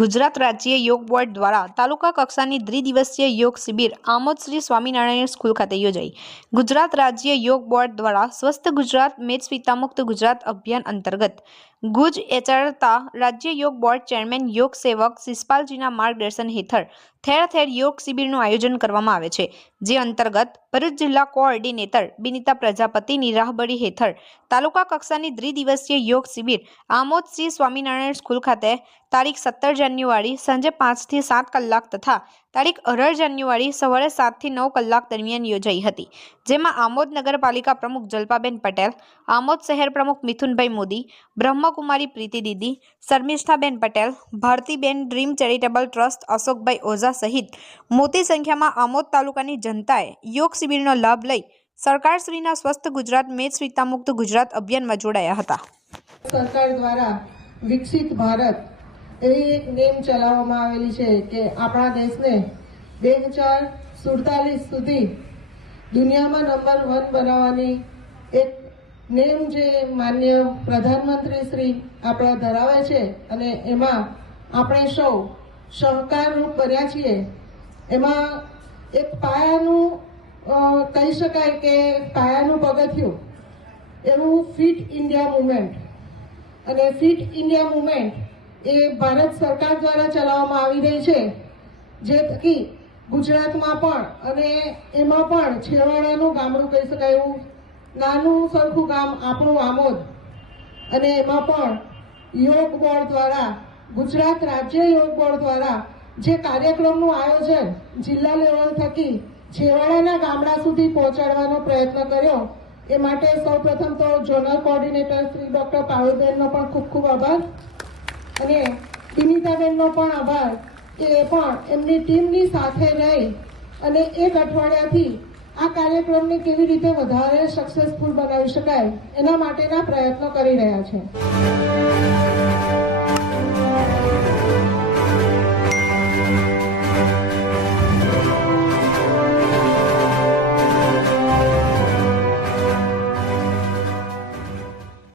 ગુજરાત રાજ્ય યોગ બોર્ડ દ્વારા તાલુકા કક્ષાની દ્વિદિવસીય યોગ શિબિર આમોદ શ્રી સ્વામિનારાયણ સ્કૂલ ખાતે યોજાઈ। ગુજરાત રાજ્ય યોગ બોર્ડ દ્વારા સ્વસ્થ ગુજરાત મેદસ્વીતામુક્ત ગુજરાત અભિયાન અંતર્ગત ગુજ એચઆરતા રાજ્ય યોગ બોર્ડ ચેરમેન યોગ સેવક શિષપાલજીના માર્ગદર્શન હેઠળ ઠેર ઠેર યોગ શિબિરનું આયોજન કરવામાં આવે છે, જે અંતર્ગત ભરૂચ જિલ્લા કોઓર્ડિનેટર બિનિતા પ્રજાપતિની રાહબરી હેઠળ તાલુકા કક્ષાની દ્વિદિવસીય યોગ શિબિર આમોદ શ્રી સ્વામિનારાયણ સ્કૂલ ખાતે તારીખ 17 જાન્યુઆરી સાંજે 5 થી 7 કલાક તથા તારીખ 18 જાન્યુઆરી સવારે 7 થી 9 કલાક દરમિયાન યોજાઈ હતી, જેમાં આમોદ નગરપાલિકા પ્રમુખ જલ્પાબેન પટેલ, આમોદ શહેર પ્રમુખ મિથુનભાઈ મોદી, બ્રહ્મકુમારી પ્રીતિ દીદી, શર્મિષ્ઠાબેન પટેલ, ભારતીબેન ડ્રીમ ચેરિટેબલ ટ્રસ્ટ અશોકભાઈ ઓઝા સહિત મોટી સંખ્યામાં આમોદ તાલુકાની જનતાએ યોગ શિબિરનો લાભ લઈ સરકારશ્રીના સ્વસ્થ ગુજરાત મેદસ્વીતામુક્ત ગુજરાત અભિયાનમાં જોડાયા હતા। સરકાર દ્વારા વિકસિત ભારત એવી એક નેમ ચલાવવામાં આવેલી છે કે આપણા દેશને 2047 સુધી દુનિયામાં નંબર 1 બનાવવાની એક નેમ જે માનનીય પ્રધાનમંત્રી શ્રી આપણા ધરાવે છે અને એમાં આપણે સૌ સહકારરૂપ બન્યા છીએ। એમાં એક પાયાનું કહી શકાય કે પાયાનું પગથિયું એવું ફિટ ઇન્ડિયા મુવમેન્ટ, અને ફિટ ઇન્ડિયા મુવમેન્ટ એ ભારત સરકાર દ્વારા ચલાવવામાં આવી રહી છે, જે થકી ગુજરાતમાં પણ અને એમાં પણ છેવાડાનું ગામડું કહી શકાય એવું નાનું સરખું ગામ આપણું આમોદ, અને એમાં પણ યોગ બોર્ડ દ્વારા ગુજરાત રાજ્ય યોગ બોર્ડ દ્વારા જે કાર્યક્રમનું આયોજન જિલ્લા લેવલ થકી છેવાડાના ગામડા સુધી પહોંચાડવાનો પ્રયત્ન કર્યો, એ માટે સૌપ્રથમ તો ઝોનલ કોઓર્ડિનેટર શ્રી ડૉક્ટર પારુલબેનનો પણ ખૂબ ખૂબ આભાર, અને બિનિતાબેનનો પણ આભાર કે એ પણ એમની ટીમની સાથે રહી અને એક અઠવાડિયાથી આ કાર્યક્રમને કેવી રીતે વધારે સક્સેસફુલ બનાવી શકાય એના માટેના પ્રયત્નો કરી રહ્યા છે।